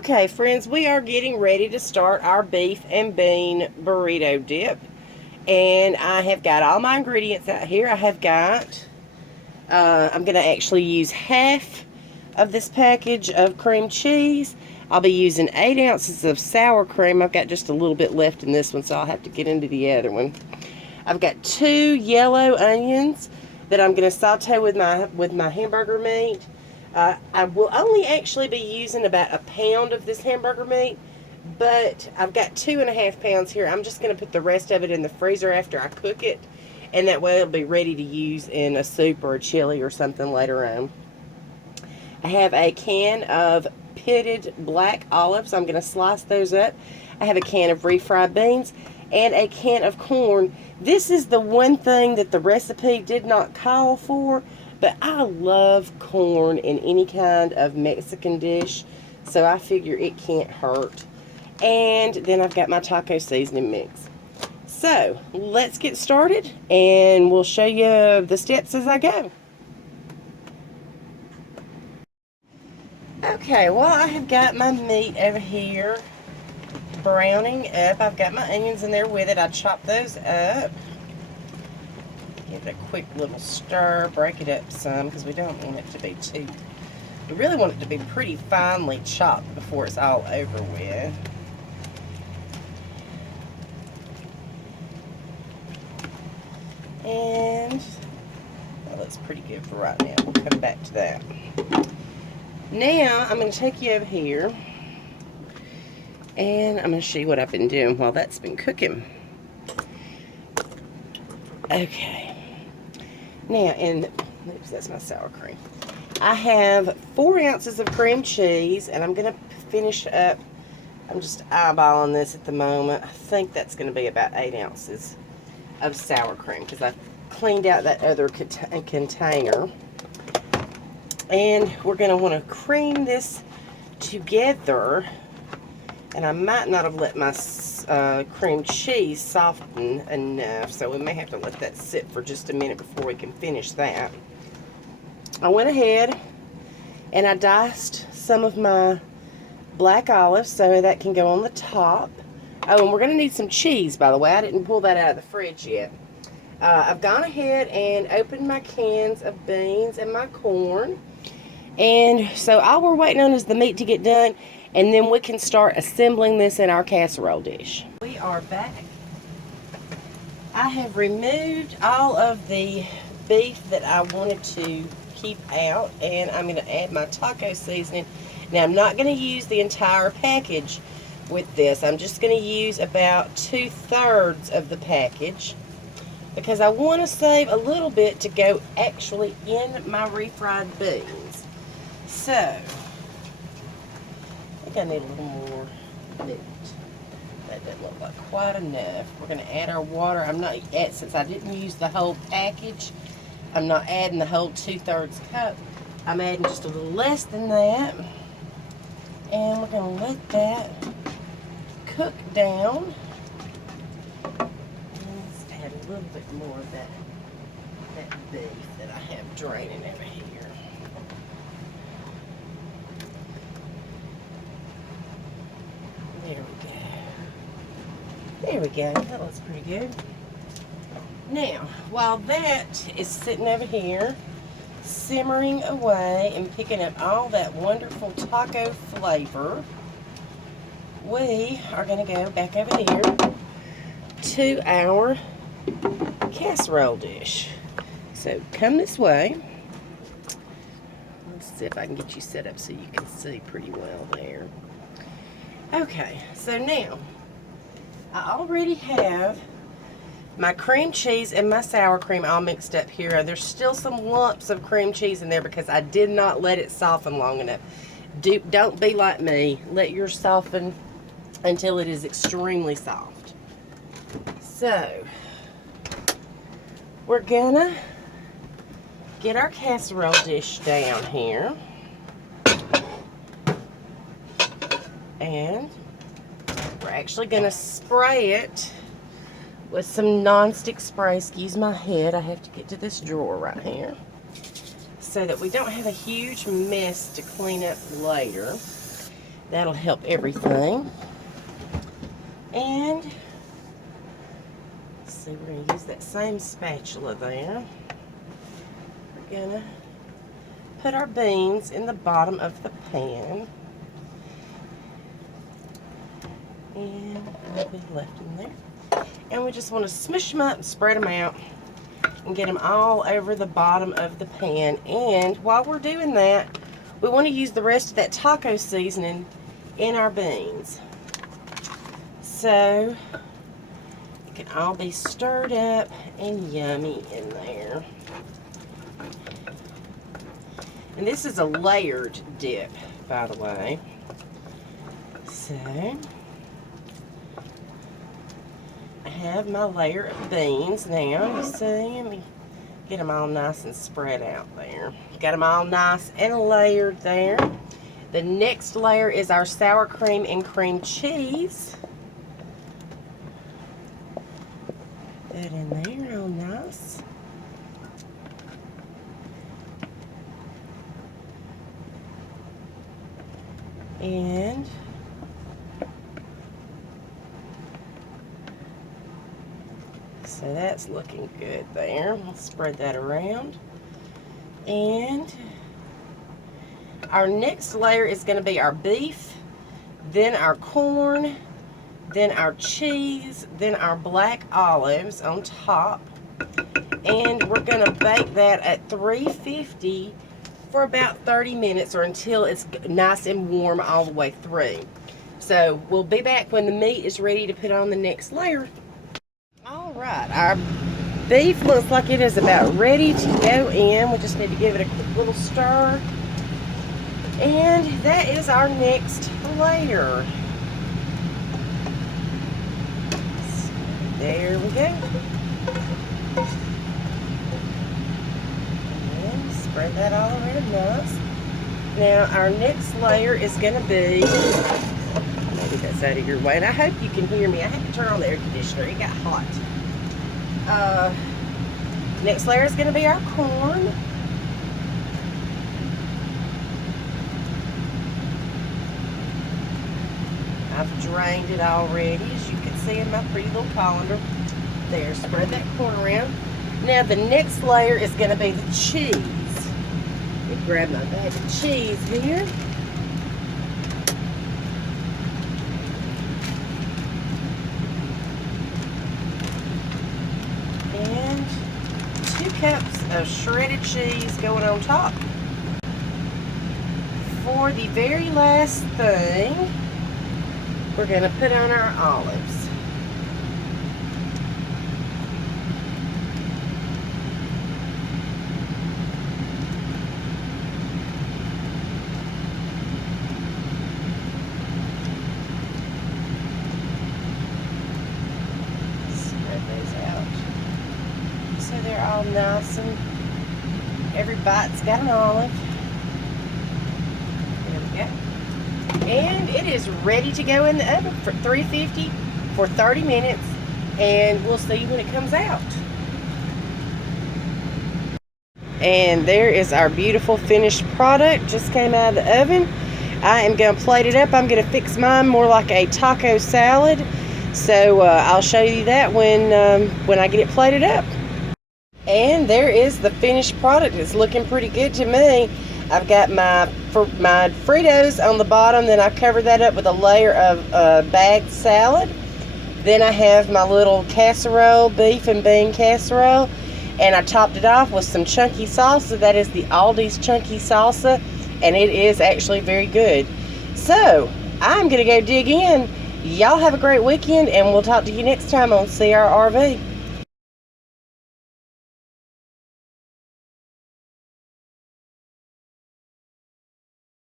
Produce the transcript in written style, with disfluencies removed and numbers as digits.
Okay, friends, we are getting ready to start our beef and bean burrito dip. And I have got all my ingredients out here. I'm going to actually use half of this package of cream cheese. I'll be using 8 ounces of sour cream. I've got just a little bit left in this one, so I'll have to get into the other one. I've got 2 yellow onions that I'm going to saute with my hamburger meat. I will only actually be using about 1 pound of this hamburger meat, but I've got 2.5 pounds here. I'm just going to put the rest of it in the freezer after I cook it, and that way it'll be ready to use in a soup or a chili or something later on. I have a can of pitted black olives. I'm going to slice those up. I have a can of refried beans and a can of corn. This is the one thing that the recipe did not call for, but I love corn in any kind of Mexican dish, so I figure it can't hurt. And then I've got my taco seasoning mix. So let's get started, and we'll show you the steps as I go. Okay, well, I have got my meat over here browning up. I've got my onions in there with it. I chopped those up. Give it a quick little stir, break it up some because we don't want it to be we really want it to be pretty finely chopped before it's all over with. And well, that's pretty good for right now. We'll come back to that. Now, I'm going to take you over here and I'm going to show you what I've been doing while that's been cooking. Okay. Now, oops, that's my sour cream. I have 4 ounces of cream cheese, and I'm going to finish up. I'm just eyeballing this at the moment. I think that's going to be about 8 ounces of sour cream because I cleaned out that other container. And we're going to want to cream this together. And I might not have let my cream cheese soften enough, so we may have to let that sit for just a minute before we can finish that. I went ahead and I diced some of my black olives so that can go on the top. Oh, and we're going to need some cheese, by the way. I didn't pull that out of the fridge yet. I've gone ahead and opened my cans of beans and my corn. And so all we're waiting on is the meat to get done, and then we can start assembling this in our casserole dish. We are back. I have removed all of the beef that I wanted to keep out, and I'm going to add my taco seasoning. Now, I'm not going to use the entire package with this. I'm just going to use about 2/3 of the package because I want to save a little bit to go actually in my refried beans. So, I think I need a little more meat. That doesn't look like quite enough. We're going to add our water. Since I didn't use the whole package, I'm not adding the whole 2/3 cup. I'm adding just a little less than that. And we're going to let that cook down. Let's add a little bit more of that beef that I have draining over here. There we go. There we go. That looks pretty good. Now, while that is sitting over here, simmering away and picking up all that wonderful taco flavor, we are going to go back over here to our casserole dish. So come this way. Let's see if I can get you set up so you can see pretty well there. Okay, so now I already have my cream cheese and my sour cream all mixed up here. There's still some lumps of cream cheese in there because I did not let it soften long enough. Don't be like me. Let yours soften until it is extremely soft. So, we're gonna get our casserole dish down here. And we're actually gonna spray it with some non-stick spray. Excuse my head, I have to get to this drawer right here so that we don't have a huge mess to clean up later. That'll help everything. And let's see, we're going to use that same spatula there. We're going to put our beans in the bottom of the pan. And a little bit left in there. And we just want to smush them up and spread them out and get them all over the bottom of the pan. And while we're doing that, we want to use the rest of that taco seasoning in our beans. So it can all be stirred up and yummy in there. And this is a layered dip, by the way. So I have my layer of beans now. You see, let me get them all nice and spread out there. Got them all nice and layered there. The next layer is our sour cream and cream cheese. Put that in there real nice. And so that's looking good there. We'll spread that around. And our next layer is going to be our beef, then our corn, then our cheese, then our black olives on top. And we're going to bake that at 350 for about 30 minutes or until it's nice and warm all the way through. So we'll be back when the meat is ready to put on the next layer. All right, our beef looks like it is about ready to go in. We just need to give it a quick little stir. And that is our next layer. So there we go. And spread that all around nice. Now our next layer is going to be, maybe that's out of your way, and I hope you can hear me. I had to turn on the air conditioner. It got hot. Next layer is going to be our corn. I've drained it already, as you can see in my pretty little colander. There, spread that corn around. Now the next layer is going to be the cheese. Let me grab my bag of cheese here. And 2 cups of shredded cheese going on top. For the very last thing, we're going to put on our olives. Spread those out so they're all nice and every bite's got an olive. There we go. And it is ready to go in the oven for 350 for 30 minutes, and we'll see when it comes out. And there is our beautiful finished product. Just came out of the oven. I am going to plate it up. I'm going to fix mine more like a taco salad. So I'll show you that when I get it plated up. And there is the finished product. It's looking pretty good to me. I've got my Fritos on the bottom, then I covered that up with a layer of bagged salad. Then I have my little casserole, beef and bean casserole, and I topped it off with some chunky salsa. That is the Aldi's chunky salsa, and it is actually very good. So, I'm going to go dig in. Y'all have a great weekend, and we'll talk to you next time on CRRV.